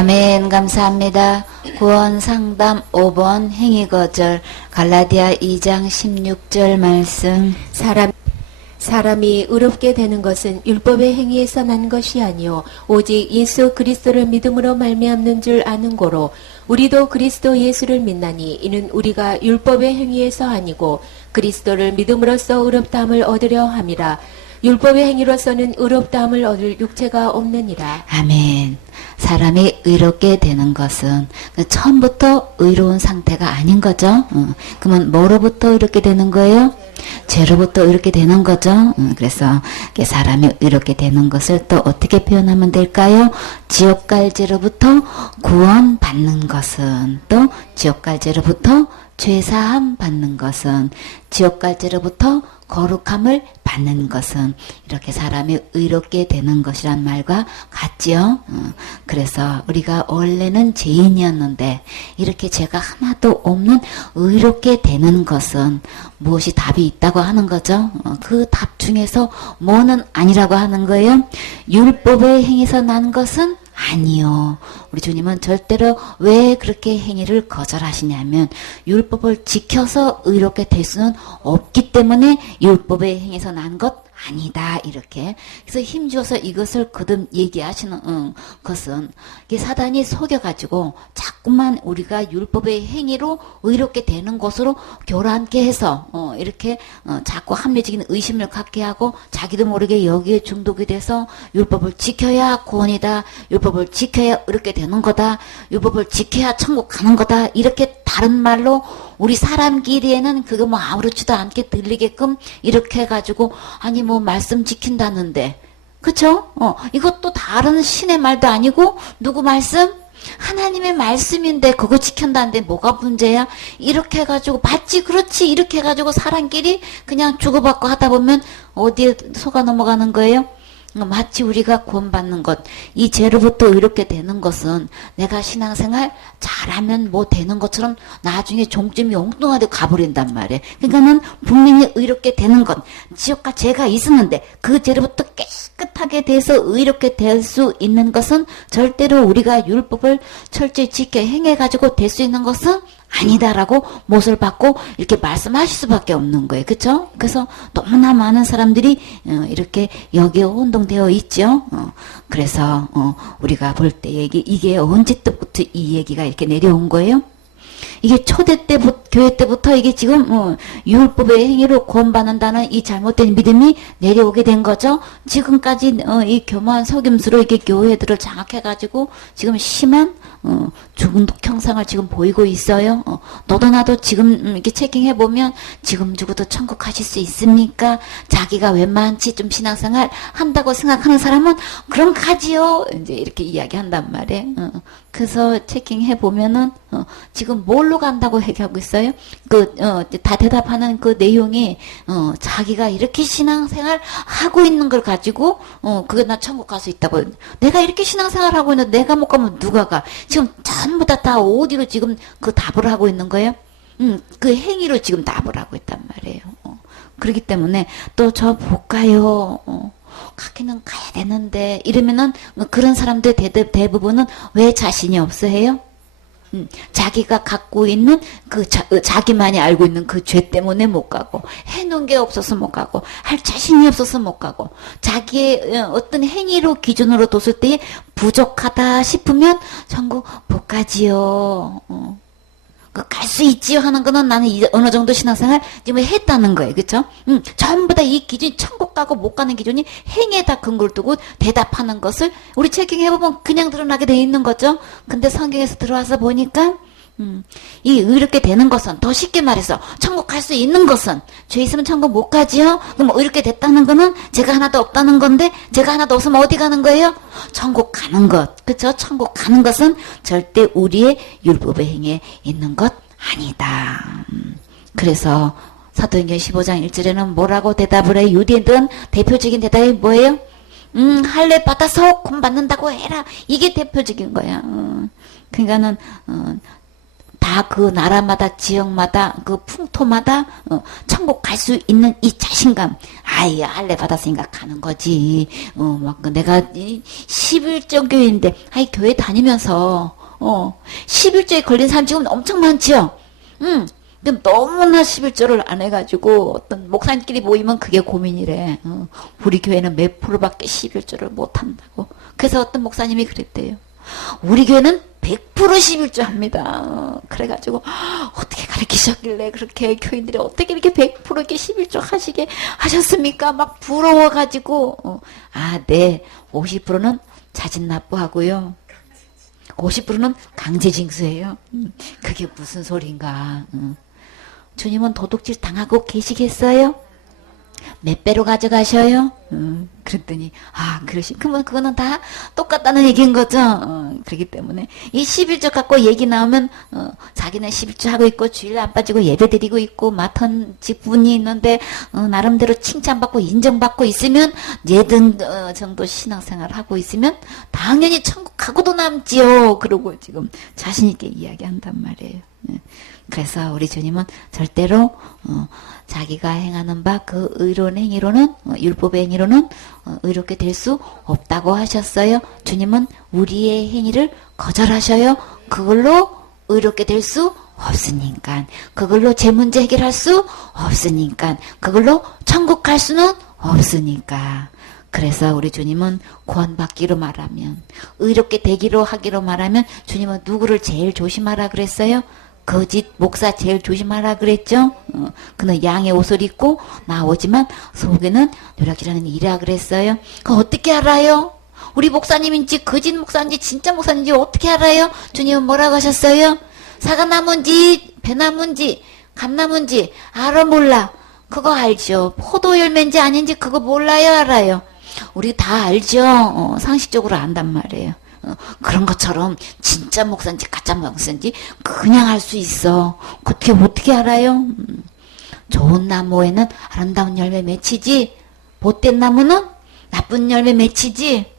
아멘. 감사합니다. 구원상담 5번 행위거절 갈라디아 2장 16절 말씀. 사람이 의롭게 되는 것은 율법의 행위에서 난 것이 아니요 오직 예수 그리스도를 믿음으로 말미암는 줄 아는 고로 우리도 그리스도 예수를 믿나니 이는 우리가 율법의 행위에서 아니고 그리스도를 믿음으로써 의롭다함을 얻으려 함이라. 율법의 행위로서는 의롭다함을 얻을 육체가 없느니라. 아멘. 사람이 의롭게 되는 것은 처음부터 의로운 상태가 아닌 거죠. 그러면 뭐로부터 이렇게 되는 거예요? 죄로부터 이렇게 되는 거죠. 그래서 사람이 이렇게 되는 것을 또 어떻게 표현하면 될까요? 지옥갈죄로부터 구원받는 것은, 또 지옥갈죄로부터 죄사함 받는 것은, 지옥갈죄로부터 거룩함을 받는 것은, 이렇게 사람이 의롭게 되는 것이란 말과 같지요. 그래서 우리가 원래는 죄인이었는데 이렇게 죄가 하나도 없는 의롭게 되는 것은 무엇이 답이 있다고 하는 거죠. 그 답 중에서 뭐는 아니라고 하는 거예요? 율법의 행위에서 난 것은 아니요. 우리 주님은 절대로 왜 그렇게 행위를 거절하시냐면 율법을 지켜서 의롭게 될 수는 없기 때문에 율법의 행위에서 난 것 아니다, 이렇게. 그래서 힘주어서 이것을 거듭 얘기하시는 것은 이게 사단이 속여가지고 자꾸만 우리가 율법의 행위로 의롭게 되는 것으로 교란케 해서 이렇게 자꾸 합리적인 의심을 갖게 하고 자기도 모르게 여기에 중독이 돼서 율법을 지켜야 구원이다, 율법을 지켜야 의롭게 되는 거다, 율법을 지켜야 천국 가는 거다, 이렇게 다른 말로 우리 사람끼리에는 그거 뭐 아무렇지도 않게 들리게끔 이렇게 해가지고 아니 뭐 말씀 지킨다는데, 그쵸? 이것도 다른 신의 말도 아니고 누구 말씀? 하나님의 말씀인데 그거 지킨다는데 뭐가 문제야? 이렇게 해가지고 맞지 그렇지 이렇게 해가지고 사람끼리 그냥 주고받고 하다 보면 어디에 속아 넘어가는 거예요? 마치 우리가 구원받는 것, 이 죄로부터 의롭게 되는 것은 내가 신앙생활 잘하면 뭐 되는 것처럼 나중에 종점이 엉뚱하게 가버린단 말이에요. 그러니까는 분명히 의롭게 되는 것, 지옥과 죄가 있었는데 그 죄로부터 깨끗하게 돼서 의롭게 될 수 있는 것은 절대로 우리가 율법을 철저히 지켜 행해가지고 될 수 있는 것은 아니다라고 못을 받고 이렇게 말씀하실 수밖에 없는 거예요. 그렇죠? 그래서 너무나 많은 사람들이 이렇게 여기에 혼동되어 있죠. 그래서 우리가 볼 때 이게 언제 때부터 이 얘기가 이렇게 내려온 거예요? 이게 초대 때부터, 교회 때부터 이게 지금 율법의 행위로 구원받는다는 이 잘못된 믿음이 내려오게 된 거죠. 지금까지 이 교묘한 속임수로 이게 교회들을 장악해가지고 지금 심한 중독 형상을 지금 보이고 있어요. 너도 나도 지금 이렇게 체킹해보면 지금 죽어도 천국 가실 수 있습니까? 자기가 웬만치 좀 신앙생활 한다고 생각하는 사람은 그럼 가지요. 이제 이렇게 이야기한단 말이에요. 그래서 체킹해보면은 지금 뭘로 간다고 얘기하고 있어요? 다 대답하는 그 내용이 자기가 이렇게 신앙생활 하고 있는 걸 가지고 그게 나 천국 갈 수 있다고. 내가 이렇게 신앙생활 하고 있는데 내가 못 가면 누가 가? 지금 전부 다 어디로 지금 그 답을 하고 있는 거예요? 그 행위로 지금 답을 하고 있단 말이에요. 그렇기 때문에 또 저 못 가요. 가기는 가야 되는데 이러면은 그런 사람들 대부분은 왜 자신이 없어 해요? 자기가 갖고 있는 자기만이 알고 있는 그 죄 때문에 못 가고, 해놓은 게 없어서 못 가고, 할 자신이 없어서 못 가고, 자기의 어떤 행위로 기준으로 뒀을 때 부족하다 싶으면 천국 못 가지요. 갈 수 있지요 하는 거는 나는 어느 정도 신앙생활 지금 했다는 거예요. 그쵸? 전부 다 이 기준이 천국 가고 못 가는 기준이 행위에다 근거를 두고 대답하는 것을 우리 체킹해보면 그냥 드러나게 돼 있는 거죠. 근데 성경에서 들어와서 보니까 이 의롭게 되는 것은, 더 쉽게 말해서 천국 갈 수 있는 것은, 죄 있으면 천국 못 가지요? 그럼 의롭게 됐다는 거는 죄가 하나도 없다는 건데, 죄가 하나도 없으면 어디 가는 거예요? 천국 가는 것. 그쵸? 천국 가는 것은 절대 우리의 율법의 행위에 있는 것 아니다. 그래서 사도행전 15장 1절에는 뭐라고 대답을 해? 유대인들은 대표적인 대답이 뭐예요? 할례 받아서 구원 받는다고 해라. 이게 대표적인 거야. 그러니까는 다 그 나라마다 지역마다 그 풍토마다 천국 갈 수 있는 이 자신감. 아이 할례 받았으니까 가는 거지. 막 내가 11조 교회인데 아이 교회 다니면서 11조에 걸린 사람 지금 엄청 많지요. 근데 너무나 11조를 안 해가지고 어떤 목사님끼리 모이면 그게 고민이래. 우리 교회는 몇 프로밖에 11조를 못 한다고. 그래서 어떤 목사님이 그랬대요. 우리 교회는 100% 11조 합니다. 그래가지고 어떻게 가르치셨길래 그렇게 교인들이 어떻게 이렇게 100% 이렇게 11조 하시게 하셨습니까? 막 부러워가지고 네 50%는 자진납부하고요. 50%는 강제징수예요. 그게 무슨 소린가? 주님은 도둑질 당하고 계시겠어요? 몇 배로 가져가셔요? 그랬더니 그러면 그거는 다 똑같다는 얘기인 거죠. 그렇기 때문에 이 11조 갖고 얘기 나오면 자기는 11조 하고 있고 주일 안 빠지고 예배 드리고 있고 맡은 직분이 있는데 나름대로 칭찬받고 인정받고 있으면 예든 정도 신앙생활 하고 있으면 당연히 천국 가고도 남지요. 그러고 지금 자신 있게 이야기한단 말이에요. 그래서 우리 주님은 절대로 자기가 행하는 바 그 의로운 행위로는 율법의 행위로는 의롭게 될 수 없다고 하셨어요. 주님은 우리의 행위를 거절하셔요. 그걸로 의롭게 될 수 없으니까. 그걸로 제 문제 해결할 수 없으니까. 그걸로 천국 갈 수는 없으니까. 그래서 우리 주님은 구원받기로 말하면, 의롭게 되기로 하기로 말하면 주님은 누구를 제일 조심하라 그랬어요? 거짓 목사 제일 조심하라 그랬죠. 그는 양의 옷을 입고 나오지만 속에는 노략질하는 이라 그랬어요. 그거 어떻게 알아요? 우리 목사님인지 거짓 목사인지 진짜 목사인지 어떻게 알아요? 주님은 뭐라고 하셨어요? 사과나무인지 배나무인지 감나무인지 알아 몰라? 그거 알죠. 포도 열매인지 아닌지 그거 몰라요 알아요? 우리 다 알죠. 상식적으로 안단 말이에요. 그런 것처럼 진짜 목사인지 가짜 목사인지 그냥 알 수 있어. 어떻게 알아요? 좋은 나무에는 아름다운 열매 맺히지 못된 나무는 나쁜 열매 맺히지.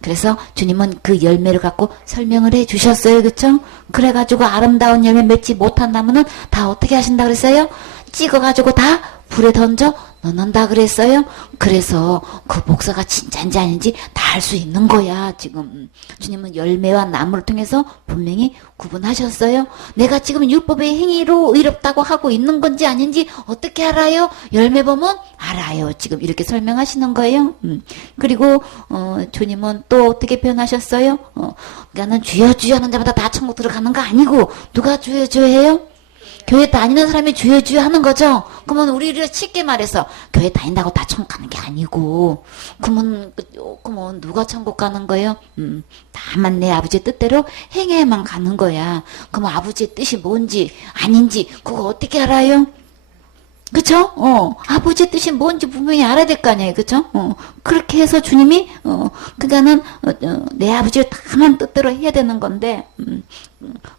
그래서 주님은 그 열매를 갖고 설명을 해 주셨어요. 그쵸? 그래가지고 아름다운 열매 맺지 못한 나무는 다 어떻게 하신다 그랬어요? 찍어가지고 다 불에 던져 넣는다 그랬어요. 그래서 그 목사가 진짜인지 아닌지 다 알 수 있는 거야. 지금 주님은 열매와 나무를 통해서 분명히 구분하셨어요. 내가 지금 율법의 행위로 의롭다고 하고 있는 건지 아닌지 어떻게 알아요? 열매 보면 알아요. 지금 이렇게 설명하시는 거예요. 그리고 주님은 또 어떻게 표현하셨어요? 나는 주여 주여 하는 자마다 다 천국 들어가는 거 아니고 누가 주여 주여 해요? 교회 다니는 사람이 주여 주여 하는 거죠. 그러면 우리를 쉽게 말해서 교회 다닌다고 다 천국 가는 게 아니고 그러면 누가 천국 가는 거예요? 다만 내 아버지의 뜻대로 행해야만 가는 거야. 그러면 아버지의 뜻이 뭔지 아닌지 그거 어떻게 알아요? 그쵸? 아버지의 뜻이 뭔지 분명히 알아야 될 거 아니에요. 그쵸? 그렇게 해서 주님이, 그러니까는, 내 아버지를 다만 뜻대로 해야 되는 건데,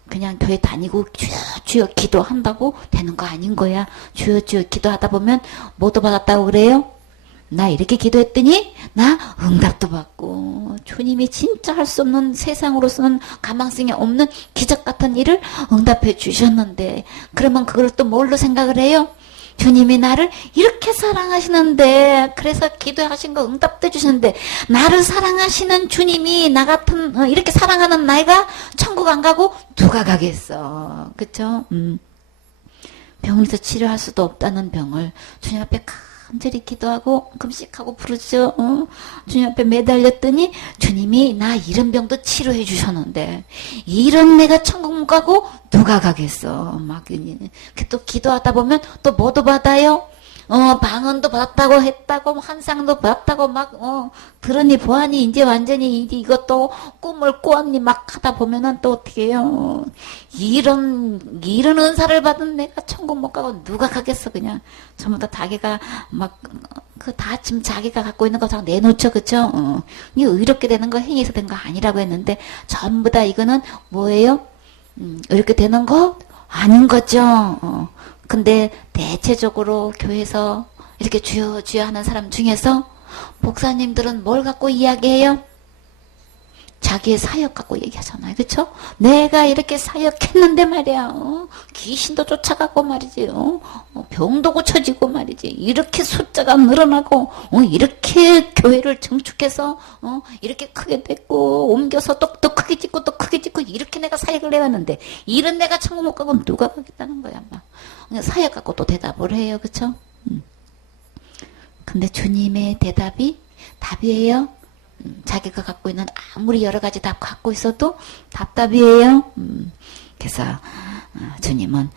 그냥 교회 다니고 주여 주여 기도한다고 되는 거 아닌 거야. 주여 주여 기도하다 보면 뭐도 받았다고 그래요? 나 이렇게 기도했더니 나 응답도 받고 주님이 진짜 할 수 없는 세상으로서는 가망성이 없는 기적 같은 일을 응답해 주셨는데 그러면 그걸 또 뭘로 생각을 해요? 주님이 나를 이렇게 사랑하시는데 그래서 기도하신 거 응답도 주시는데 나를 사랑하시는 주님이 나 같은 이렇게 사랑하는 나이가 천국 안 가고 누가 가겠어. 그쵸? 병원에서 치료할 수도 없다는 병을 주님 앞에 간절히 기도하고 금식하고 부르죠. 주님 앞에 매달렸더니 주님이 나 이런 병도 치료해 주셨는데 이런 내가 천국 못 가고 누가 가겠어. 막 또 기도하다 보면 또 뭐도 받아요. 방언도 받았다고 했다고 한상도 받았다고 막 들으니 보아니 이제 완전히 이것도 꿈을 꾸었니 막 하다 보면은 또 어떻게 해요. 이런 은사를 받은 내가 천국 못 가고 누가 가겠어. 그냥 전부 다 자기가 막 그 다 지금 자기가 갖고 있는 거 다 내놓죠. 그쵸? 이 의롭게 되는 거 행위에서 된 거 아니라고 했는데 전부 다 이거는 뭐예요? 의롭게 되는 거 아닌 거죠. 근데 대체적으로 교회에서 이렇게 주여 주여 하는 사람 중에서 목사님들은 뭘 갖고 이야기해요? 자기의 사역 갖고 얘기하잖아요. 그쵸? 내가 이렇게 사역했는데 말이야. 귀신도 쫓아가고 말이지. 병도 고쳐지고 말이지. 이렇게 숫자가 늘어나고 이렇게 교회를 증축해서 이렇게 크게 됐고 옮겨서 또 크게 짓고 또 크게 짓고 이렇게 내가 사역을 해왔는데 이런 내가 천국 못 가고 누가 가겠다는 거야. 막. 사역 갖고 또 대답을 해요. 그쵸? 근데 주님의 대답이 답이에요. 자기가 갖고 있는 아무리 여러 가지 답 갖고 있어도 답답이에요. 그래서 주님은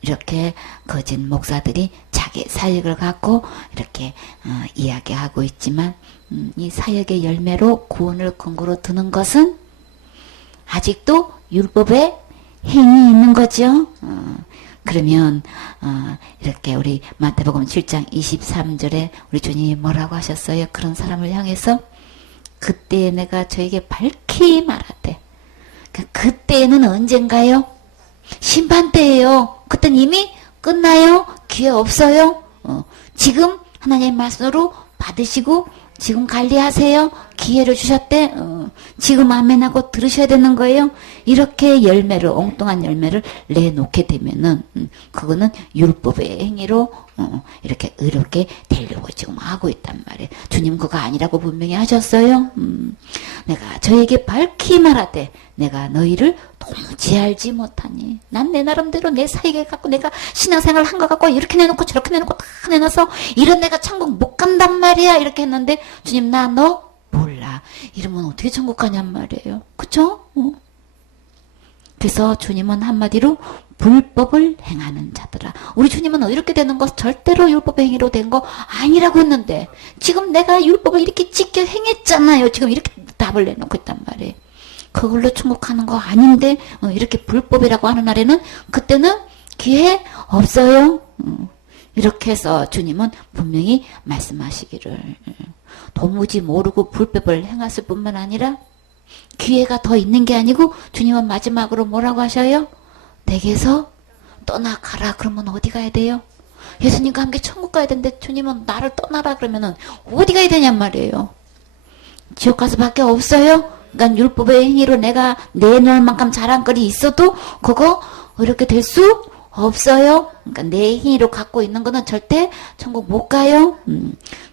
이렇게 거짓 목사들이 자기 사역을 갖고 이렇게 이야기하고 있지만 이 사역의 열매로 구원을 근거로 두는 것은 아직도 율법의 행위 있는 거죠. 그러면 이렇게 우리 마태복음 7장 23절에 우리 주님이 뭐라고 하셨어요? 그런 사람을 향해서 그때 내가 저에게 밝히 말하되 그때는 언젠가요? 심판 때예요. 그땐 이미 끝나요? 기회 없어요? 지금 하나님의 말씀으로 받으시고 지금 관리하세요. 기회를 주셨대. 지금 아멘하고 들으셔야 되는 거예요. 이렇게 열매를 엉뚱한 열매를 내놓게 되면은 그거는 율법의 행위로 이렇게 의롭게 되려고 지금 하고 있단 말이에요. 주님 그거 아니라고 분명히 하셨어요. 내가 저에게 밝히 말하되 내가 너희를 도무지 알지 못하니 난 내 나름대로 내 사역을 갖고 내가 신앙생활을 한 거 갖고 이렇게 내놓고 저렇게 내놓고 다 내놔서 이런 내가 천국 못 간단 말이야 이렇게 했는데 주님 나 너 몰라. 이러면 어떻게 천국 가냔 말이에요. 그쵸? 그래서 주님은 한마디로 불법을 행하는 자들아. 우리 주님은 이렇게 되는 것 절대로 율법 행위로 된 거 아니라고 했는데 지금 내가 율법을 이렇게 지켜 행했잖아요. 지금 이렇게 답을 내놓고 있단 말이에요. 그걸로 천국 가는 거 아닌데 이렇게 불법이라고 하는 날에는 그때는 기회 없어요. 이렇게 해서 주님은 분명히 말씀하시기를 도무지 모르고 불법을 행했을 뿐만 아니라 기회가 더 있는 게 아니고 주님은 마지막으로 뭐라고 하셔요? 내게서 떠나가라. 그러면 어디 가야 돼요? 예수님과 함께 천국 가야 되는데 주님은 나를 떠나라 그러면은 어디 가야 되냔 말이에요. 지옥 가서 밖에 없어요. 그러니까 율법의 행위로 내가 내놓을 만큼 자랑거리 있어도 그거 이렇게 될 수 없어요. 그러니까 내 행위로 갖고 있는 거는 절대 천국 못 가요.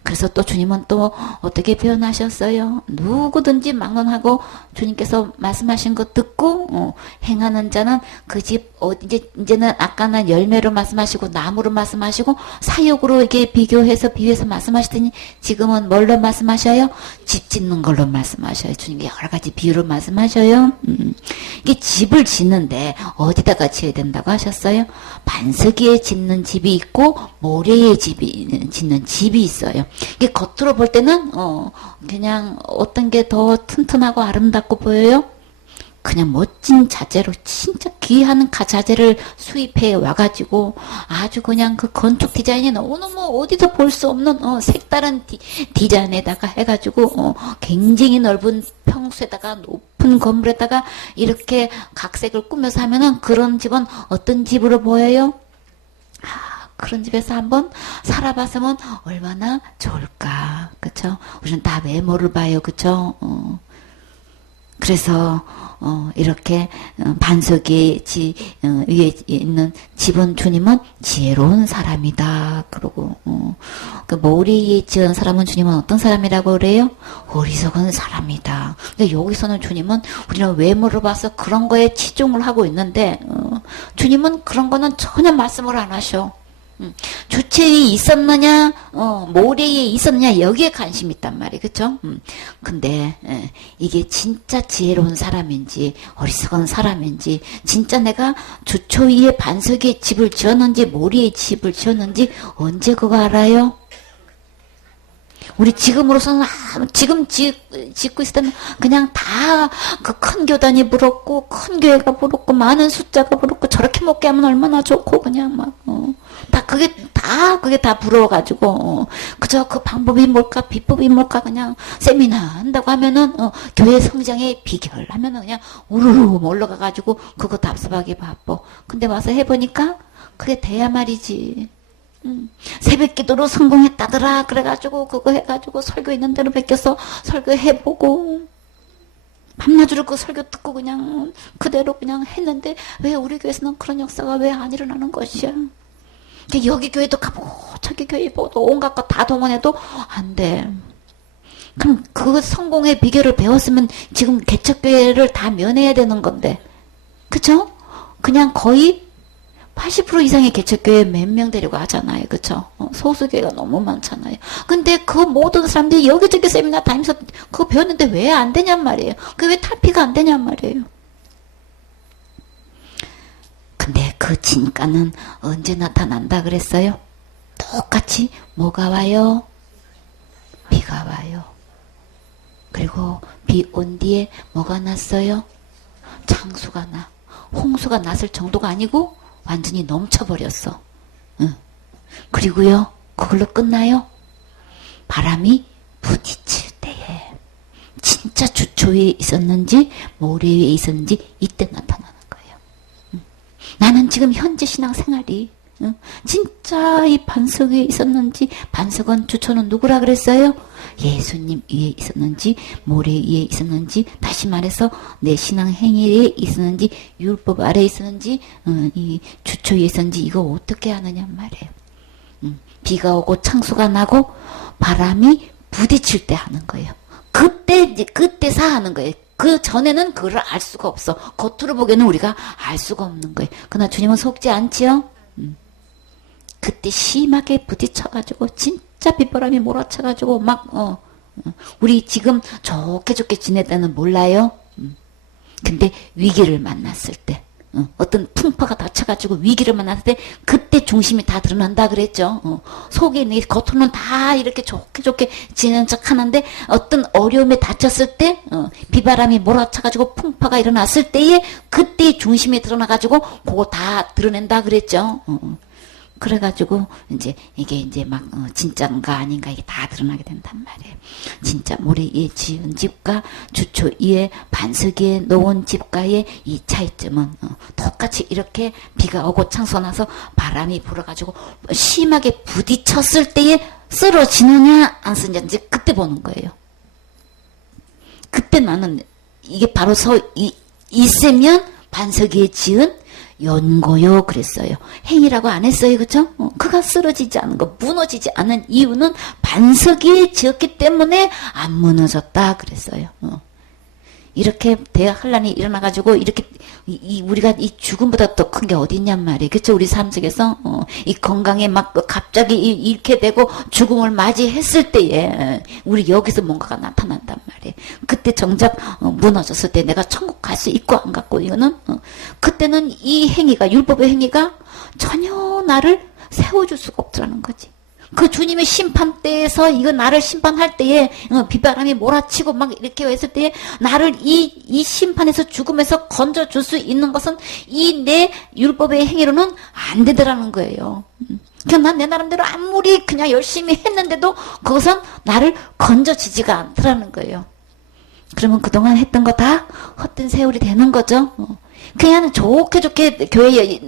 그래서 또 주님은 또 어떻게 표현하셨어요? 누구든지 막론하고 주님께서 말씀하신 거 듣고 행하는 자는 그 집 이제는 아까는 열매로 말씀하시고 나무로 말씀하시고 사역으로 이렇게 비유해서 말씀하시더니 지금은 뭘로 말씀하셔요? 집 짓는 걸로 말씀하셔요. 주님께 여러 가지 비유로 말씀하셔요. 이게 집을 짓는데 어디다가 지어야 된다고 하셨어요? 반석이에 짓는 집이 있고 모래에 짓는 집이 있어요. 이게 겉으로 볼 때는 그냥 어떤 게 더 튼튼하고 아름답고 보여요? 그냥 멋진 자재로 진짜 귀한 자재를 수입해 와가지고 아주 그냥 그 건축 디자인이 너무너무 어디서 볼 수 없는 색다른 디자인에다가 해가지고 굉장히 넓은 평수에다가 높은 건물에다가 이렇게 각색을 꾸며서 하면은 그런 집은 어떤 집으로 보여요? 그런 집에서 한번 살아봤으면 얼마나 좋을까. 그쵸? 우리는 다 외모를 봐요. 그쵸? 그래서 이렇게 반석 위에 있는 집은 주님은 지혜로운 사람이다. 그러고 그 모래에 지은 사람은 주님은 어떤 사람이라고 그래요? 어리석은 사람이다. 근데 여기서는 주님은 우리는 외모를 봐서 그런 거에 치중을 하고 있는데 주님은 그런 거는 전혀 말씀을 안 하셔. 주체에 있었느냐, 모래에 있었느냐, 여기에 관심이 있단 말이에요. 그쵸? 근데, 이게 진짜 지혜로운 사람인지, 어리석은 사람인지, 진짜 내가 주초 위에 반석에 집을 지었는지, 모래에 집을 지었는지, 언제 그거 알아요? 우리 지금으로서는 지금 짓고 있을 때는 그냥 다 그 큰 교단이 부럽고 큰 교회가 부럽고 많은 숫자가 부럽고 저렇게 먹게 하면 얼마나 좋고 그냥 막 그게 다 부러워가지고 그저 그 방법이 뭘까 비법이 뭘까 그냥 세미나 한다고 하면은 교회 성장의 비결 하면은 그냥 우르르 올라가가지고 그거 답습하기 바빠. 근데 와서 해보니까 그게 돼야 말이지. 새벽 기도로 성공했다더라. 그래가지고 그거 해가지고 설교 있는 대로 베껴서 설교해보고 밤낮으로 그 설교 듣고 그냥 그대로 그냥 했는데 왜 우리 교회에서는 그런 역사가 왜 안 일어나는 것이야. 여기 교회도 가보고 저기 교회 보고 온갖 것 다 동원해도 안 돼. 그럼 그 성공의 비결을 배웠으면 지금 개척교회를 다 면해야 되는 건데, 그쵸? 그냥 거의 80% 이상의 개척교회 몇 명 데리고 하잖아요. 그쵸? 소수교회가 너무 많잖아요. 근데 그 모든 사람들이 여기저기 세미나 다니면서 그거 배웠는데 왜 안 되냔 말이에요. 그 왜 탈피가 안 되냔 말이에요. 근데 그 진가는 언제 나타난다 그랬어요? 똑같이 뭐가 와요? 비가 와요. 그리고 비 온 뒤에 뭐가 났어요? 창수가 나. 홍수가 났을 정도가 아니고 완전히 넘쳐버렸어. 응. 그리고요, 그걸로 끝나요? 바람이 부딪힐 때에 진짜 주초 위에 있었는지 모래 위에 있었는지 이때 나타나는 거예요. 응. 나는 지금 현재 신앙생활이 진짜 이 반석 위에 있었는지, 반석은 주초는 누구라 그랬어요? 예수님 위에 있었는지 모래 위에 있었는지, 다시 말해서 내 신앙 행위에 있었는지 율법 아래에 있었는지 이 주초 위에 있었는지 이거 어떻게 하느냐 말이에요. 비가 오고 창수가 나고 바람이 부딪힐 때 하는 거예요. 그때사 하는 거예요. 그 전에는 그걸 알 수가 없어. 겉으로 보기에는 우리가 알 수가 없는 거예요. 그러나 주님은 속지 않지요. 그때 심하게 부딪혀가지고 진짜 빗바람이 몰아쳐가지고 막 우리 지금 좋게 지낼 때는 몰라요. 근데 위기를 만났을 때, 어떤 풍파가 닥쳐가지고 위기를 만났을 때 그때 중심이 다 드러난다 그랬죠. 속에 있는 게 겉으로는 다 이렇게 좋게 지내는 척 하는데 어떤 어려움에 닥쳤을 때, 비바람이 몰아쳐가지고 풍파가 일어났을 때에 그때 중심이 드러나가지고 그거 다 드러낸다 그랬죠. 그래가지고 이게 막 진짜인가 아닌가 이게 다 드러나게 된단 말이에요. 진짜 모래 위에 지은 집과 주초 위에 반석 위에 놓은 집과의 이 차이점은 똑같이 이렇게 비가 오고 창수가 나서 바람이 불어가지고 심하게 부딪혔을 때에 쓰러지느냐 안 쓰느냐 그때 보는 거예요. 그때 나는 이게 바로 있으면 반석 위에 지은 연고요 그랬어요. 행위라고 안 했어요. 그죠? 그가 쓰러지지 않은 거, 무너지지 않은 이유는 반석이 지었기 때문에 안 무너졌다 그랬어요. 이렇게 대환란이 일어나가지고 이렇게 우리가 이 죽음보다 더 큰 게 어디 있냔 말이에요. 그쵸? 우리 삶 속에서 이 건강에 막 갑자기 잃게 되고 죽음을 맞이했을 때에 우리 여기서 뭔가가 나타난단 말이에요. 그때 정작 무너졌을 때 내가 천국 갈 수 있고 안 갔고 이거는 그때는 이 행위가 율법의 행위가 전혀 나를 세워줄 수가 없더라는 거지. 그 주님의 심판대에서 이거 나를 심판할 때에 빗바람이 몰아치고 막 이렇게 했을 때에 나를 이 심판에서 죽음에서 건져줄 수 있는 것은 이 내 율법의 행위로는 안 되더라는 거예요. 그냥 난 내 나름대로 아무리 그냥 열심히 했는데도 그것은 나를 건져지지가 않더라는 거예요. 그러면 그동안 했던 거 다 헛된 세월이 되는 거죠. 그냥 좋게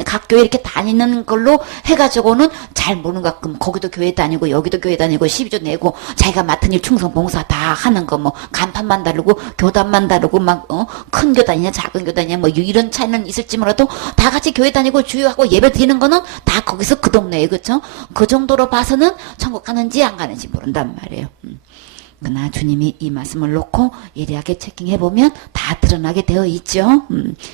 각 교회 이렇게 다니는 걸로 해가지고는 잘 모르는 것 같고, 거기도 교회 다니고 여기도 교회 다니고 12조 내고 자기가 맡은 일 충성 봉사 다 하는 거, 뭐 간판만 다르고 교단만 다르고 막 큰 교단이냐 작은 교단이냐 뭐 이런 차이는 있을지 몰라도 다 같이 교회 다니고 주요하고 예배 드리는 거는 다 거기서 그 동네에, 그쵸? 그 정도로 봐서는 천국 가는지 안 가는지 모른단 말이에요. 그러나 주님이 이 말씀을 놓고 예리하게 체킹해보면 다 드러나게 되어 있죠.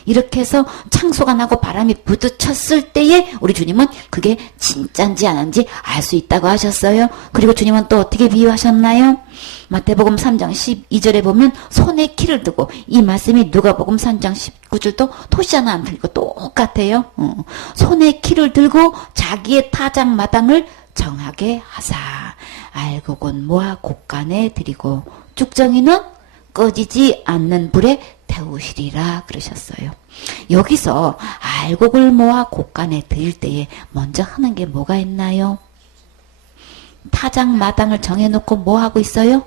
이렇게 해서 창소가 나고 바람이 부딪혔을 때에 우리 주님은 그게 진짜인지 아닌지 알 수 있다고 하셨어요. 그리고 주님은 또 어떻게 비유하셨나요? 마태복음 3장 12절에 보면 손에 키를 두고, 이 말씀이 누가복음 3장 19절도 토시 하나 안 틀리고 똑같아요. 손에 키를 들고 자기의 타작 마당을 정하게 하사 알곡은 모아 곳간에 드리고 쭉정이는 꺼지지 않는 불에 태우시리라 그러셨어요. 여기서 알곡을 모아 곳간에 드릴 때에 먼저 하는 게 뭐가 있나요? 타작 마당을 정해놓고 뭐 하고 있어요?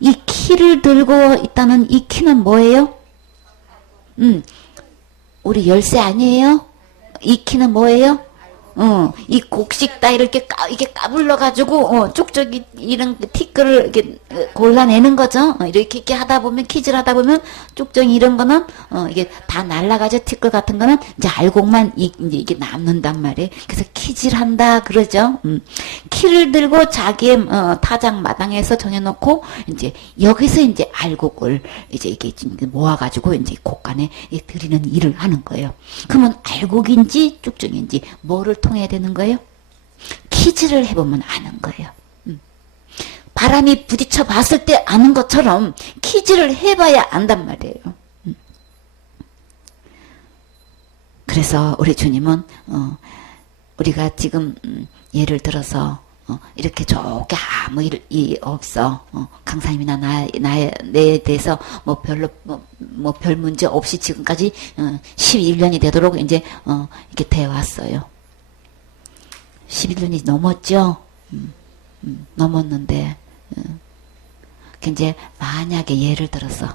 이 키를 들고 있다는 이 키는 뭐예요? 우리 열쇠 아니에요? 이 키는 뭐예요? 이 곡식 따위를 이렇게 까불러가지고, 쪽쪽이 이런 티끌을 이렇게 골라내는 거죠. 이렇게 하다 보면, 퀴즈를 하다 보면, 쪽쪽이 이런 거는, 이게 다 날라가죠. 티끌 같은 거는, 이제 알곡만, 이제 이게 남는단 말이에요. 그래서 퀴즈를 한다, 그러죠. 키를 들고 자기의, 타작 마당에서 정해놓고, 이제, 여기서 이제 알곡을, 이제 이게 모아가지고, 이제 곡간에 드리는 일을 하는 거예요. 그러면 알곡인지, 쭉쭉인지, 뭐를 통해야 되는 거예요? 퀴즈를 해보면 아는 거예요. 바람이 부딪혀 봤을 때 아는 것처럼 퀴즈를 해봐야 안단 말이에요. 그래서 우리 주님은 우리가 지금 예를 들어서 이렇게 좋게 아무 일 없어. 강사님이나 나에 대해서 별 문제 없이 지금까지 11년이 되도록 이제 이렇게 돼 왔어요. 11년이 넘었죠. 넘었는데 이제 만약에 예를 들어서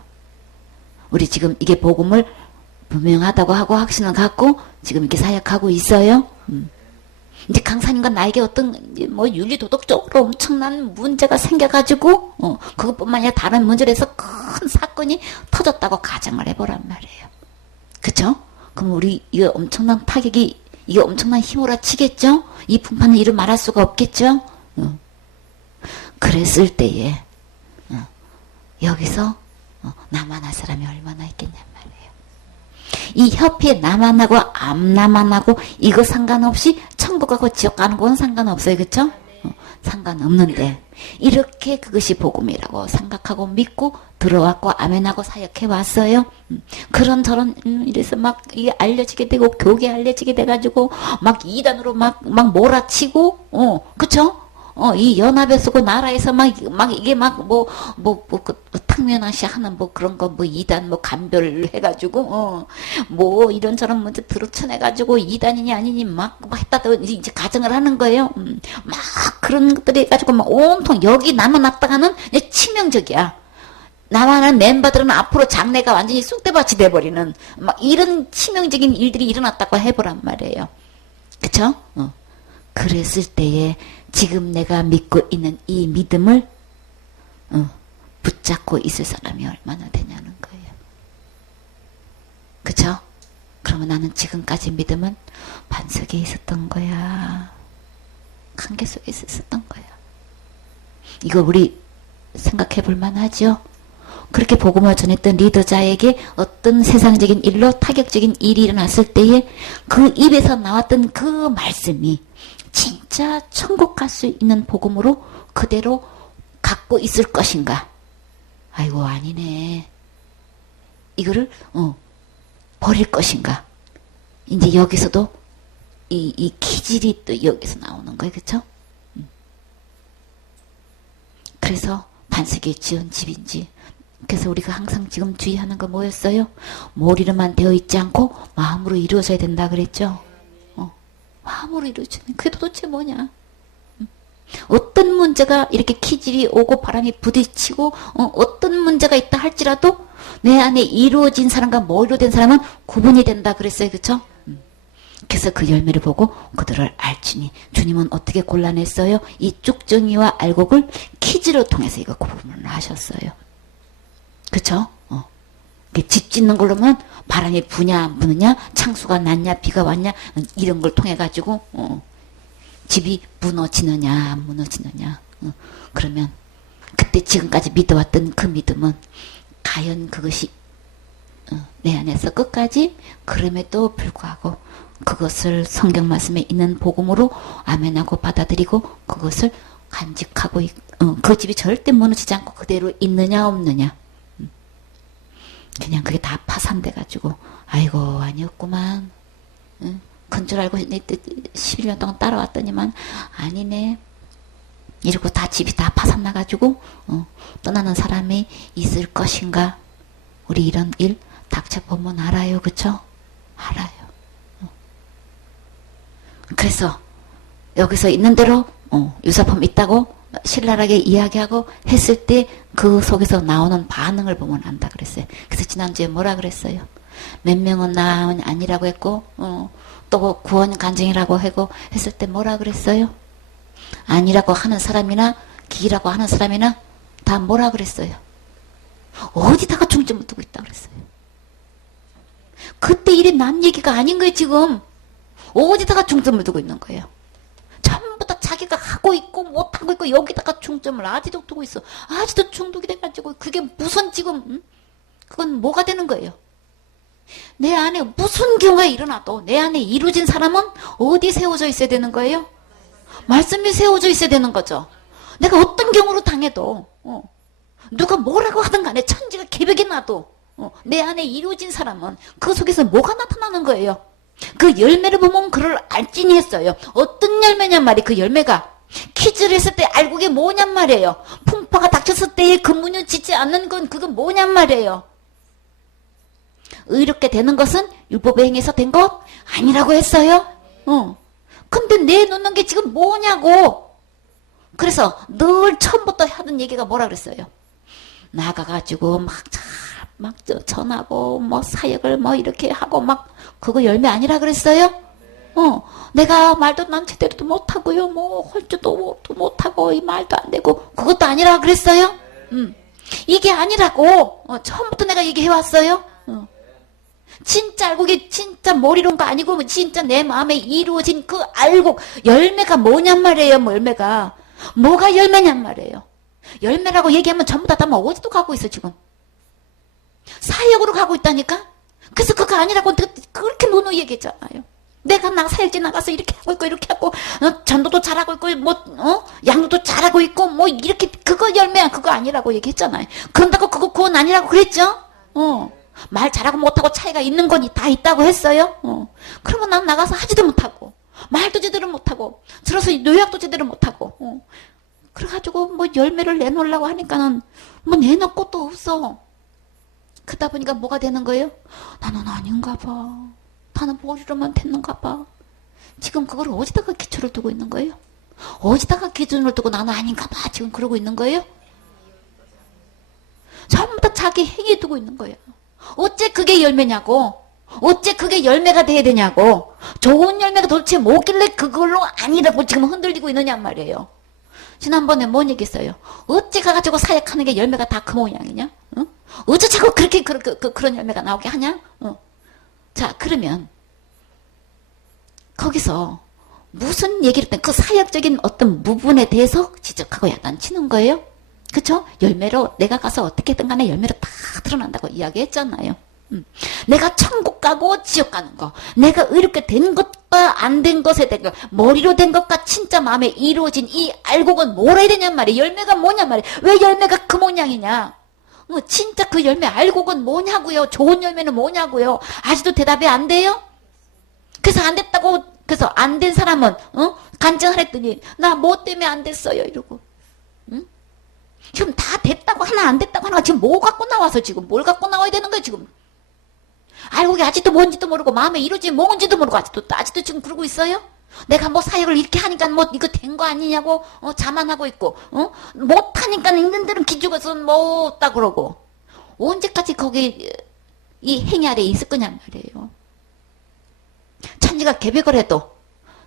우리 지금 이게 복음을 분명하다고 하고 확신을 갖고 지금 이렇게 사역하고 있어요. 이제 강사님과 나에게 어떤 윤리 도덕적으로 엄청난 문제가 생겨가지고 그것뿐만 아니라 다른 문제로 해서 큰 사건이 터졌다고 가정을 해보란 말이에요. 그쵸? 그럼 우리 이거 엄청난 타격이 이게 엄청난 힘으로 치겠죠? 이 풍파는 이루 말할 수가 없겠죠? 그랬을 때에 여기서 나만 할 사람이 얼마나 있겠냔 말이에요. 이 협회에 나만 하고 안 나만 하고 이거 상관없이 천국 가고 지옥 가는 건 상관없어요. 그쵸? 상관없는데 이렇게 그것이 복음이라고 생각하고 믿고 들어왔고 아멘하고 사역해 왔어요. 그런저런 이래서 막 이게 알려지게 되고 교계 알려지게 돼가지고 막 이단으로 막 몰아치고 그쵸? 이 연합에 쓰고 나라에서 막 이게 탕면아시 하는 그런 거 이단 간별 해가지고 이런저런 문제 들어쳐내가지고 이단이니 아니니 막 했다고 이제 가정을 하는 거예요. 막 그런 것들이 해가지고 막 온통 여기 남아났다가는 치명적이야. 남아난 멤버들은 앞으로 장래가 완전히 쑥대밭이 돼버리는 막 이런 치명적인 일들이 일어났다고 해보란 말이에요. 그쵸? 그랬을 때에 지금 내가 믿고 있는 이 믿음을 붙잡고 있을 사람이 얼마나 되냐는 거예요. 그쵸? 그러면 나는 지금까지 믿음은 반석에 있었던 거야. 관계 속에 있었던 거야. 이거 우리 생각해 볼 만하죠? 그렇게 복음을 전했던 리더자에게 어떤 세상적인 일로 타격적인 일이 일어났을 때에 그 입에서 나왔던 그 말씀이 진짜 천국 갈 수 있는 복음으로 그대로 갖고 있을 것인가? 아이고 아니네. 이거를 버릴 것인가? 이제 여기서도 이 기질이 또 여기서 나오는 거예요. 그쵸? 그래서 반석에 지은 집인지 그래서 우리가 항상 지금 주의하는 거 뭐였어요? 머리로만 되어 있지 않고 마음으로 이루어져야 된다 그랬죠? 마음으로 이루어지는 그게 도대체 뭐냐? 어떤 문제가 이렇게 기질이 오고 바람이 부딪히고 어떤 문제가 있다 할지라도 내 안에 이루어진 사람과 머리로 된 사람은 구분이 된다 그랬어요. 그쵸? 그래서 그 열매를 보고 그들을 알지니 주님은 어떻게 골라냈어요? 이 쭉정이와 알곡을 키즈로 통해서 이거 구분을 하셨어요. 그쵸? 집 짓는 걸로만 바람이 부냐 안 부느냐 창수가 났냐 비가 왔냐 이런 걸 통해 가지고 집이 무너지느냐 안 무너지느냐 그러면 그때 지금까지 믿어왔던 그 믿음은 과연 그것이 내 안에서 끝까지 그럼에도 불구하고 그것을 성경 말씀에 있는 복음으로 아멘하고 받아들이고 그것을 간직하고 그 집이 절대 무너지지 않고 그대로 있느냐 없느냐 그냥 그게 다 파산돼가지고 아이고 아니었구만 큰 줄 알고 11년 동안 따라왔더니만 아니네 이러고 다 집이 다 파산나가지고 떠나는 사람이 있을 것인가. 우리 이런 일 닥쳐보면 알아요. 그쵸? 알아요. 그래서 여기서 있는 대로 유사품 있다고 신랄하게 이야기하고 했을 때 그 속에서 나오는 반응을 보면 안다 그랬어요. 그래서 지난주에 뭐라 그랬어요? 몇 명은 나 아니라고 했고, 또 구원 간증이라고 하고 했을 때 뭐라 그랬어요? 아니라고 하는 사람이나 기라고 하는 사람이나 다 뭐라 그랬어요? 어디다가 중점을 두고 있다 그랬어요. 그때 일이 남 얘기가 아닌 거예요. 지금 어디다가 중점을 두고 있는 거예요. 전부 다 자기가 하고 있고 못하고 있고 여기다가 중점을 아직도 두고 있어. 아직도 중독이 돼가지고 그게 무슨 지금 그건 뭐가 되는 거예요? 내 안에 무슨 경우가 일어나도 내 안에 이루어진 사람은 어디 세워져 있어야 되는 거예요? 말씀이 세워져 있어야 되는 거죠. 내가 어떤 경우로 당해도 누가 뭐라고 하든 간에 천지가 개벽이 나도 내 안에 이루어진 사람은 그 속에서 뭐가 나타나는 거예요? 그 열매를 보면 그를 알지니 했어요. 어떤 열매냔 말이에요. 그 열매가 퀴즈를 했을 때 알고 게 뭐냔 말이에요. 풍파가 닥쳤을 때에 그 문을 짓지 않는 건 그건 뭐냔 말이에요. 의롭게 되는 것은 율법의 행위에서 된 것 아니라고 했어요. 근데 내놓는 게 지금 뭐냐고. 그래서 늘 처음부터 하던 얘기가 뭐라 그랬어요? 나가가지고 막 전하고 뭐 사역을 뭐 이렇게 하고 막 그거 열매 아니라 그랬어요? 내가 말도 난 제대로도 못하고요. 뭐 할 줄도 못하고 이 말도 안 되고 그것도 아니라 그랬어요? 이게 아니라고 처음부터 내가 얘기해왔어요. 진짜 알고 게 진짜 머리로는 거 아니고 진짜 내 마음에 이루어진 그 알고 열매가 뭐냔 말이에요. 뭐 열매가 뭐가 열매냔 말이에요. 열매라고 얘기하면 전부 다 어디도 가고 있어 지금. 사역으로 가고 있다니까. 그래서 그거 아니라고 그렇게 노노 얘기했잖아요. 내가 사역지 나가서 이렇게 하고 있고 이렇게 하고 전도도 잘하고 있고 뭐 양도도 잘하고 있고 뭐 이렇게 그거 열매야 그거 아니라고 얘기했잖아요. 그런다고 그거 구원 아니라고 그랬죠. 말 잘하고 못하고 차이가 있는 건 다 있다고 했어요. 그러면 난 나가서 하지도 못하고 말도 제대로 못하고 들어서 요약도 제대로 못하고 그래가지고 뭐 열매를 내놓으려고 하니까는 뭐 내놓을 것도 없어. 그러다 보니까 뭐가 되는 거예요? 나는 아닌가 봐. 나는 머리로만 됐는가 봐. 지금 그걸 어디다가 기초를 두고 있는 거예요? 어디다가 기준을 두고 나는 아닌가 봐 지금 그러고 있는 거예요? 전부 다 자기 행위에 두고 있는 거예요. 어째 그게 열매냐고. 어째 그게 열매가 돼야 되냐고. 좋은 열매가 도대체 뭐길래 그걸로 아니라고 지금 흔들리고 있느냔 말이에요. 지난번에 뭔 얘기했어요? 어째 가가지고 사역하는 게 열매가 다 그 모양이냐? 어째 자꾸 그렇게 그런 열매가 나오게 하냐? 자, 그러면 거기서 무슨 얘기를 했든 그 사역적인 어떤 부분에 대해서 지적하고 야단치는 거예요? 그쵸? 열매로 내가 가서 어떻게든 간에 열매로 다 드러난다고 이야기했잖아요. 내가 천국 가고 지옥 가는 거, 내가 의롭게 된 것과 안 된 것에 대해 머리로 된 것과 진짜 마음에 이루어진 이 알곡은 뭐라 해야 되냔 말이에요. 열매가 뭐냔 말이에요. 왜 열매가 그 모양이냐? 진짜 그 열매 알곡은 뭐냐고요. 좋은 열매는 뭐냐고요. 아직도 대답이 안 돼요? 그래서 안 됐다고, 그래서 안 된 사람은 간증하랬더니 나 뭐 때문에 안 됐어요 이러고. 지금 다 됐다고 하나 안 됐다고 하나 지금 뭐 갖고 나와서 지금 뭘 갖고 나와야 되는 거야 지금. 알곡이 아직도 뭔지도 모르고 마음에 이루어진 뭔지도 모르고 아직도 지금 그러고 있어요? 내가 뭐 사역을 이렇게 하니까 뭐 이거 된 거 아니냐고 자만하고 있고 못하니까 있는 대로 기죽어서 못다 그러고 언제까지 거기 이 행위 아래에 있을 거냔 말이에요. 천지가 개벽을 해도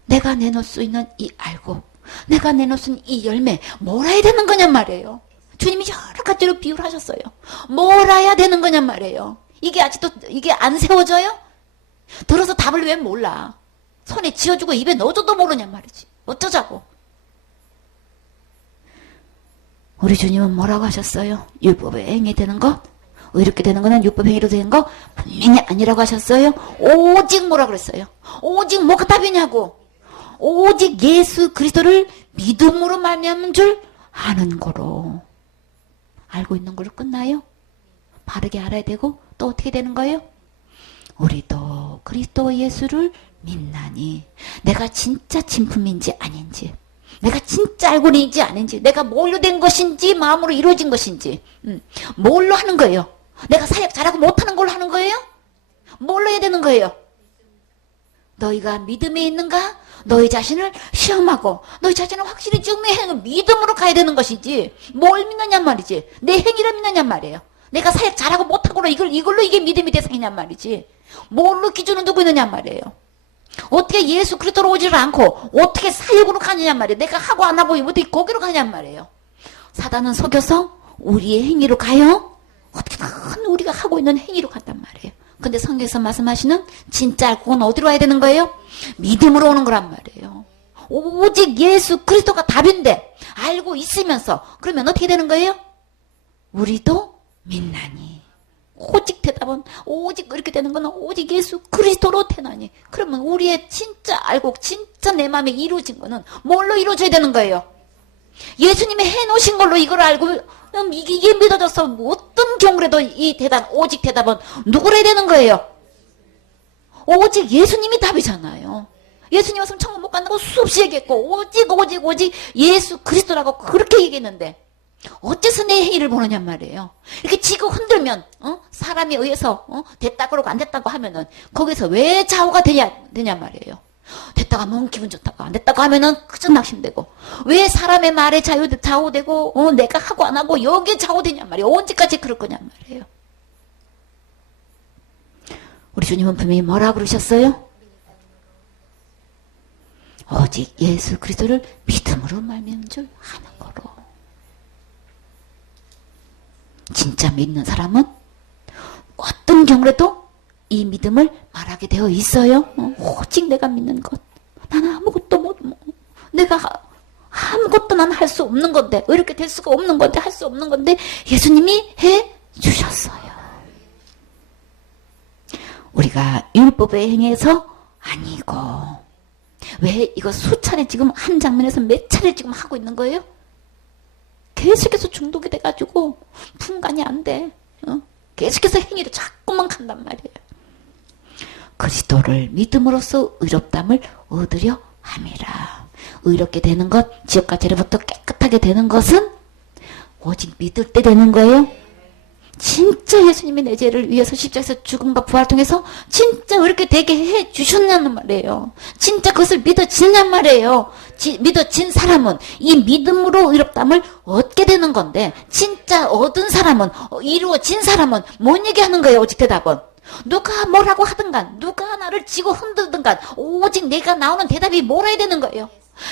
내가 내놓을 수 있는 이 알곡, 내가 내놓을 수 있는 이 열매 뭘 해야 되는 거냔 말이에요. 주님이 여러 가지로 비유를 하셨어요. 뭘 해야 되는 거냔 말이에요. 이게 아직도 이게 안 세워져요? 들어서 답을 왜 몰라? 손에 쥐어주고 입에 넣어줘도 모르냔 말이지. 어쩌자고. 우리 주님은 뭐라고 하셨어요? 율법에 행위되는 것? 이렇게 되는 거는 율법 행위로 되는 거 분명히 아니라고 하셨어요. 오직 뭐라 그랬어요? 오직 뭐가 답이냐고. 오직 예수 그리스도를 믿음으로 말미암는 줄 아는 거로. 알고 있는 걸로 끝나요? 바르게 알아야 되고 또 어떻게 되는 거예요? 우리도 그리스도 예수를 믿나니. 내가 진짜 진품인지 아닌지, 내가 진짜 알고는인지 아닌지, 내가 뭘로 된 것인지 마음으로 이루어진 것인지, 뭘로 하는 거예요? 내가 사역 잘하고 못하는 걸로 하는 거예요? 뭘로 해야 되는 거예요? 너희가 믿음에 있는가? 너희 자신을 시험하고 너희 자신을 확실히 증명하는 믿음으로 가야 되는 것이지 뭘 믿느냔 말이지. 내 행위를 믿느냔 말이에요. 내가 사역 잘하고 못하고로 이걸로 이게 믿음이 대상이냔 말이지. 뭘로 기준을 두고 있느냐 말이에요. 어떻게 예수 그리스도로 오지를 않고 어떻게 사역으로 가느냐 말이에요. 내가 하고 안 하고 어떻게 거기로 가냐 말이에요. 사단은 속여서 우리의 행위로 가요. 어떻게든 우리가 하고 있는 행위로 간단 말이에요. 근데 성경에서 말씀하시는 진짜 알고는 어디로 와야 되는 거예요? 믿음으로 오는 거란 말이에요. 오직 예수 그리스도가 답인데 알고 있으면서 그러면 어떻게 되는 거예요? 우리도 믿나니. 오직 대답은 오직 이렇게 되는 거는 오직 예수 그리스도로 되나니. 그러면 우리의 진짜 알고 진짜 내 마음에 이루어진 거는 뭘로 이루어져야 되는 거예요? 예수님이 해놓으신 걸로 이걸 알고 이게 믿어져서 어떤 경우라도 이 대답 오직 대답은 누구로 해야 되는 거예요? 오직 예수님이 답이잖아요. 예수님 없으면 천국 못 간다고 수없이 얘기했고 오직 예수 그리스도라고 그렇게 얘기했는데 어째서 내 행위를 보느냐 말이에요. 이렇게 지고 흔들면 사람에 의해서 됐다 그러고 안 됐다고 하면은 거기서 왜 좌우가 되냐 말이에요. 됐다고 하면 기분 좋다고 안 됐다고 하면은 그저 낙심되고 왜 사람의 말에 좌우되고 내가 하고 안 하고 여기에 좌우되냐 말이에요. 언제까지 그럴 거냐 말이에요. 우리 주님은 분명히 뭐라고 그러셨어요? 오직 예수 그리스도를 믿음으로 말미암은 줄 아는 거로. 진짜 믿는 사람은 어떤 경우라도 이 믿음을 말하게 되어 있어요. 오직 내가 믿는 것. 나는 아무것도 내가 아무것도 난 할 수 없는 건데, 이렇게 될 수가 없는 건데, 할 수 없는 건데, 예수님이 해 주셨어요. 우리가 율법의 행위에서 아니고, 왜 이거 수차례 지금 한 장면에서 몇 차례 지금 하고 있는 거예요? 계속해서 중독이 돼가지고 분간이 안 돼. 계속해서 행위를 자꾸만 간단 말이에요. 그리스도를 믿음으로써 의롭담을 얻으려 함이라. 의롭게 되는 것, 지옥과 죄로부터 깨끗하게 되는 것은 오직 믿을 때 되는 거예요. 진짜 예수님이 내 죄를 위해서 십자가에서 죽음과 부활을 통해서 진짜 그렇게 되게 해 주셨냐는 말이에요. 진짜 그것을 믿어지냔 말이에요. 믿어진 사람은 이 믿음으로 의롭담을 얻게 되는 건데, 진짜 얻은 사람은, 이루어진 사람은 뭔 얘기하는 거예요? 오직 대답은 누가 뭐라고 하든간, 누가 나를 지고 흔들든간 오직 내가 나오는 대답이 뭐라 되는 거예요?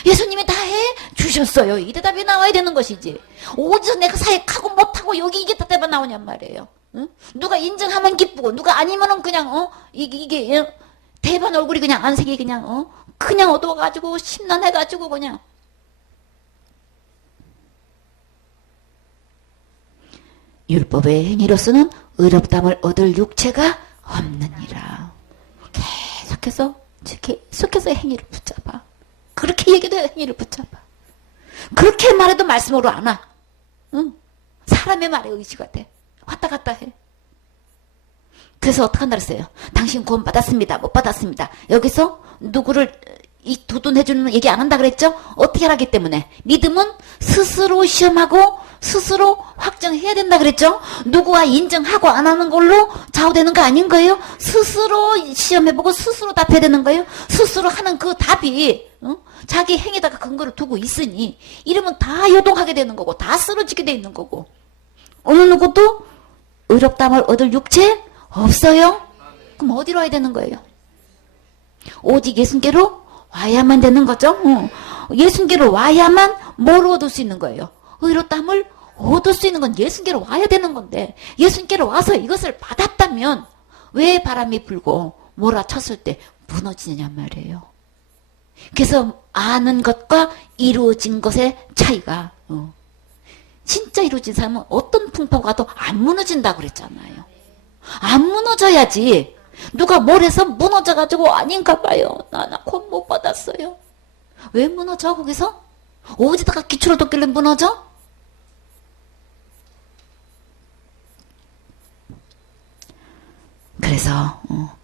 예수님이 다 해 주셨어요. 이 대답이 나와야 되는 것이지. 오직 내가 사역하고 못하고 여기 이게 대답이 나오냔 말이에요. 응? 누가 인정하면 기쁘고 누가 아니면은 그냥 이게 대반 얼굴이 그냥 안색이 그냥 그냥 어두워가지고 심란해가지고 그냥. 율법의 행위로서는 의롭담을 얻을 육체가 없느니라. 계속해서 행위를 붙잡아. 그렇게 얘기도 행위를 붙잡아. 그렇게 말해도 말씀으로 안 와. 응? 사람의 말에 의지가 돼. 왔다 갔다 해. 그래서 어떻게 한다 그랬어요? 당신 구원 받았습니다. 못 받았습니다. 여기서 누구를 두둔해주는 얘기 안 한다 그랬죠? 어떻게 하기 때문에? 믿음은 스스로 시험하고 스스로 확정해야 된다 그랬죠? 누구와 인정하고 안 하는 걸로 좌우되는 거 아닌 거예요? 스스로 시험해보고 스스로 답해야 되는 거예요? 스스로 하는 그 답이 자기 행에다가 근거를 두고 있으니 이러면 다 요동하게 되는 거고 다 쓰러지게 돼 있는 거고, 어느 누구도 의롭담을 얻을 육체 없어요? 그럼 어디로 와야 되는 거예요? 오직 예수님께로 와야만 되는 거죠. 예수님께로 와야만 뭘 얻을 수 있는 거예요? 의롭담을 얻을 수 있는 건 예수님께로 와야 되는 건데, 예수님께로 와서 이것을 받았다면 왜 바람이 불고 몰아쳤을 때 무너지느냐 말이에요. 그래서 아는 것과 이루어진 것의 차이가, 진짜 이루어진 사람은 어떤 풍파가 와도 안 무너진다고 그랬잖아요. 안 무너져야지. 누가 뭘 해서 무너져가지고 아닌가 봐요. 나 구원 못 받았어요. 왜 무너져 거기서? 어디다가 기초를 뒀길래 무너져? 그래서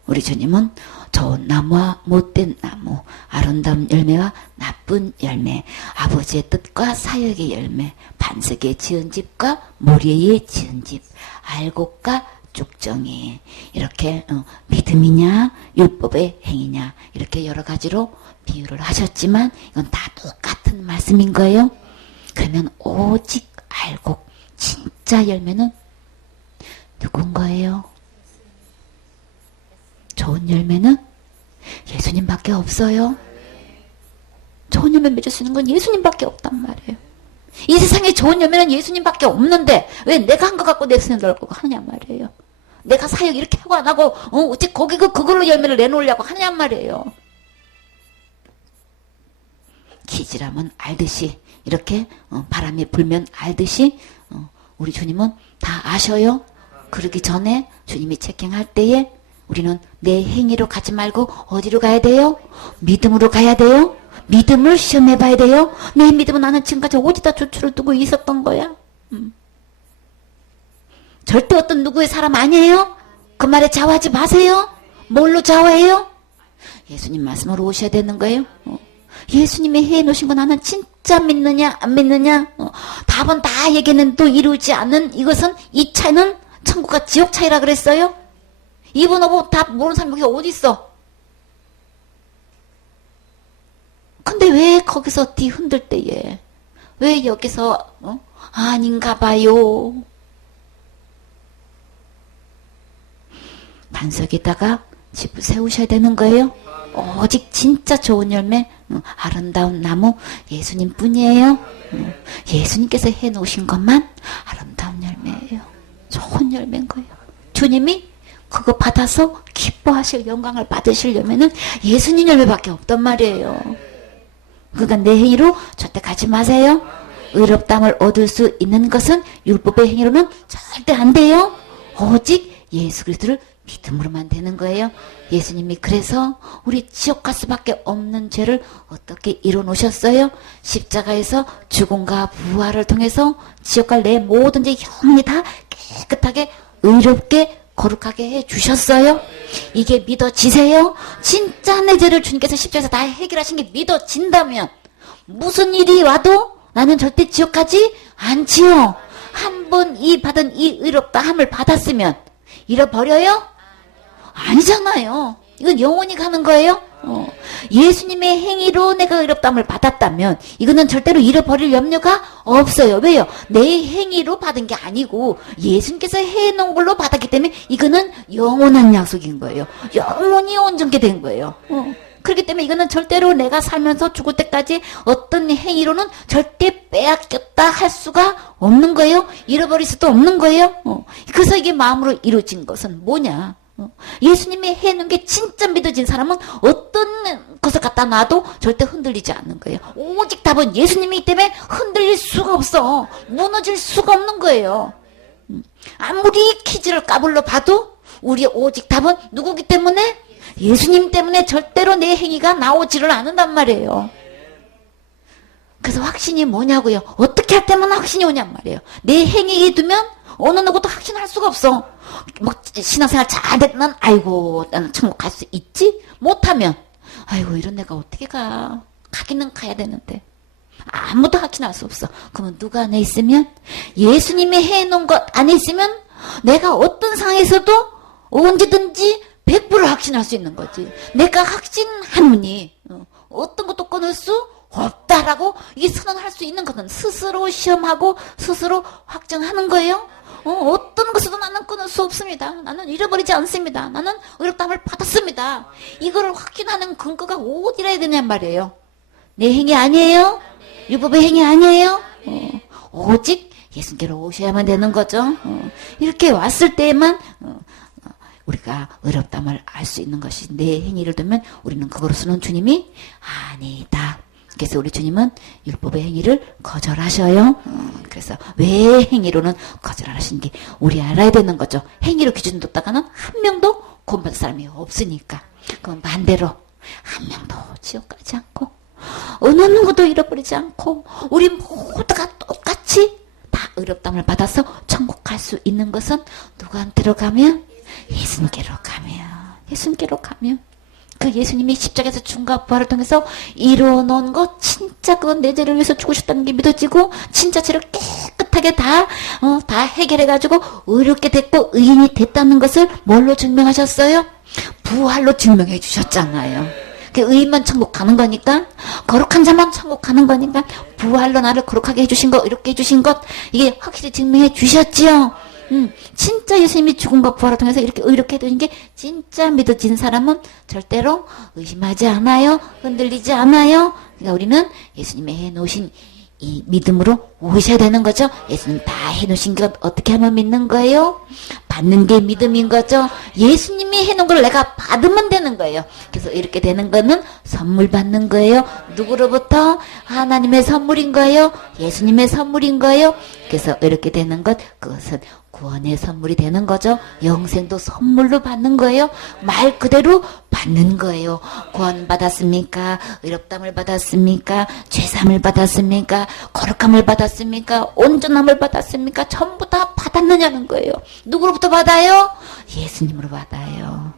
우리 주님은 좋은 나무와 못된 나무, 아름다운 열매와 나쁜 열매, 아버지의 뜻과 사역의 열매, 반석에 지은 집과 모래에 지은 집, 알곡과 쭉정이, 이렇게 믿음이냐 율법의 행위냐 이렇게 여러 가지로 비유를 하셨지만 이건 다 똑같은 말씀인 거예요. 그러면 오직 알곡, 진짜 열매는 누군가예요? 좋은 열매는 예수님밖에 없어요. 좋은 열매 맺을 수 있는 건 예수님밖에 없단 말이에요. 이 세상에 좋은 열매는 예수님밖에 없는데 왜 내가 한 거 갖고 내 스님 넣으려고 하냐 말이에요. 내가 사역 이렇게 하고 안 하고 어찌 거기 그걸로 열매를 내놓으려고 하냐 말이에요. 기지라면 알듯이 이렇게 바람이 불면 알듯이 우리 주님은 다 아셔요. 그러기 전에 주님이 체킹할 때에 우리는 내 행위로 가지 말고 어디로 가야 돼요? 믿음으로 가야 돼요. 믿음을 시험해 봐야 돼요. 내 믿음은 나는 지금까지 어디다 조추를 두고 있었던 거야? 절대 어떤 누구의 사람 아니에요. 그 말에 좌우하지 마세요. 뭘로 좌우해요? 예수님 말씀으로 오셔야 되는 거예요. 예수님이 해놓으신 거 나는 진짜 믿느냐 안 믿느냐 답은 다 얘기했는데 또 이루지 않는 이것은 이 차이는 천국과 지옥 차이라 그랬어요. 이분 오고 답 모르는 사람이 여기 어디 있어? 근데 왜 거기서 뒤 흔들 때에 왜 여기서 아닌가 봐요. 반석에다가 집을 세우셔야 되는 거예요. 오직 진짜 좋은 열매 아름다운 나무 예수님 뿐이에요. 예수님께서 해놓으신 것만 아름다운 열매예요. 좋은 열매인 거예요. 주님이 그거 받아서 기뻐하실 영광을 받으실 열매는 예수님 열매밖에 없단 말이에요. 그러니까 내 행위로 절대 가지 마세요. 의롭다함을 얻을 수 있는 것은 율법의 행위로는 절대 안 돼요. 오직 예수 그리스도를 믿음으로만 되는 거예요. 예수님이 그래서 우리 지옥 갈 수밖에 없는 죄를 어떻게 이뤄놓으셨어요? 십자가에서 죽음과 부활을 통해서 지옥 갈 내 모든 죄 영원히 다 깨끗하게 의롭게 거룩하게 해주셨어요. 이게 믿어지세요? 진짜 내 죄를 주님께서 십자가에서 다 해결하신 게 믿어진다면 무슨 일이 와도 나는 절대 지옥 가지 않지요. 한 번 이 받은 이 의롭다함을 받았으면 잃어버려요? 아니잖아요. 이건 영원히 가는 거예요. 예수님의 행위로 내가 의롭다함을 받았다면 이거는 절대로 잃어버릴 염려가 없어요. 왜요? 내 행위로 받은 게 아니고 예수님께서 해놓은 걸로 받았기 때문에 이거는 영원한 약속인 거예요. 영원히 온전케 된 거예요. 그렇기 때문에 이거는 절대로 내가 살면서 죽을 때까지 어떤 행위로는 절대 빼앗겼다 할 수가 없는 거예요. 잃어버릴 수도 없는 거예요. 그래서 이게 마음으로 이루어진 것은 뭐냐? 예수님이 해놓은 게 진짜 믿어진 사람은 어떤 것을 갖다 놔도 절대 흔들리지 않는 거예요. 오직 답은 예수님이기 때문에 흔들릴 수가 없어. 무너질 수가 없는 거예요. 아무리 퀴즈를 까불러 봐도 우리의 오직 답은 누구기 때문에? 예수님 때문에 절대로 내 행위가 나오지를 않는단 말이에요. 그래서 확신이 뭐냐고요? 어떻게 할 때만 확신이 오냔 말이에요. 내 행위에 두면 어느 누구도 확신할 수가 없어. 뭐 신앙생활 잘 됐는 아이고 나는 천국 갈 수 있지? 못하면 아이고 이런 내가 어떻게 가? 가기는 가야 되는데 아무도 확신할 수 없어. 그러면 누가 안에 있으면? 예수님이 해놓은 것 안에 있으면 내가 어떤 상황에서도 언제든지 100% 확신할 수 있는 거지. 내가 확신하노니 어떤 것도 끊을 수 없다라고 이 선언할 수 있는 것은 스스로 시험하고 스스로 확정하는 거예요. 어떤 것으로도 나는 끊을 수 없습니다. 나는 잃어버리지 않습니다. 나는 의롭다함을 받았습니다. 이거를 확인하는 근거가 어디라 되냔 말이에요. 내 행위 아니에요. 율법의 행위 아니에요. 오직 예수님께로 오셔야만 되는 거죠. 이렇게 왔을 때에만 우리가 의롭다함을 알 수 있는 것이 내 행위를 두면 우리는 그것으로는 주님이 아니다. 그래서 우리 주님은 율법의 행위를 거절하셔요. 그래서 왜 행위로는 거절하시는 게 우리 알아야 되는 거죠. 행위로 기준 뒀다가는 한 명도 구원받을 사람이 없으니까. 그럼 반대로 한 명도 지옥 가지 않고 어느 누구도 잃어버리지 않고 우리 모두가 똑같이 다 의롭다함을 받아서 천국 갈 수 있는 것은 누구한테로 가면? 예수님께로 가면 그 예수님이 십자가에서 죽음과 부활을 통해서 이루어놓은 것 진짜 그건 내 죄를 위해서 죽으셨다는 게 믿어지고 진짜 죄를 깨끗하게 다 해결해가지고 의롭게 됐고 의인이 됐다는 것을 뭘로 증명하셨어요? 부활로 증명해 주셨잖아요. 그 의인만 천국 가는 거니까 거룩한 자만 천국 가는 거니까 부활로 나를 거룩하게 해주신 것 의롭게 해주신 것 이게 확실히 증명해 주셨지요. 진짜 예수님이 죽음과 부활을 통해서 이렇게 의롭게 해주신 게 진짜 믿어진 사람은 절대로 의심하지 않아요. 흔들리지 않아요. 그러니까 우리는 예수님의 해놓으신 이 믿음으로 오셔야 되는 거죠. 예수님 다 해놓으신 것 어떻게 하면 믿는 거예요? 받는 게 믿음인 거죠. 예수님이 해놓은 걸 내가 받으면 되는 거예요. 그래서 이렇게 되는 거는 선물 받는 거예요. 누구로부터? 하나님의 선물인 거예요. 예수님의 선물인 거예요. 그래서 이렇게 되는 것, 그것은 구원의 선물이 되는 거죠. 영생도 선물로 받는 거예요. 말 그대로 받는 거예요. 구원 받았습니까? 의롭담을 받았습니까? 죄삼을 받았습니까? 거룩함을 받았습니까? 온전함을 받았습니까? 전부 다 받았느냐는 거예요. 누구로부터 받아요? 예수님으로 받아요.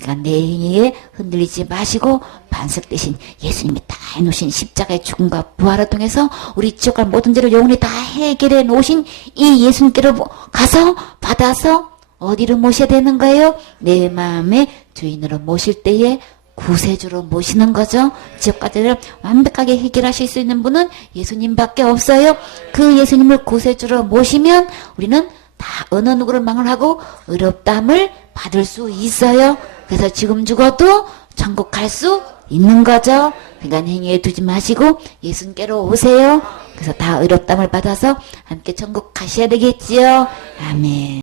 그러니까 내 행위에 흔들리지 마시고 반석 대신 예수님이 다 해놓으신 십자가의 죽음과 부활을 통해서 우리 지옥갈 모든 죄를 영원히 다 해결해 놓으신 이 예수님께로 가서 받아서 어디로 모셔야 되는 거예요? 내 마음의 주인으로 모실 때에 구세주로 모시는 거죠. 지옥까지를 완벽하게 해결하실 수 있는 분은 예수님밖에 없어요. 그 예수님을 구세주로 모시면 우리는 다 어느 누구를 망을하고 의롭다함을 받을 수 있어요. 그래서 지금 죽어도 천국 갈 수 있는 거죠. 그러니까 행위에 두지 마시고 예수님께로 오세요. 그래서 다 의롭다함을 받아서 함께 천국 가셔야 되겠지요. 아멘.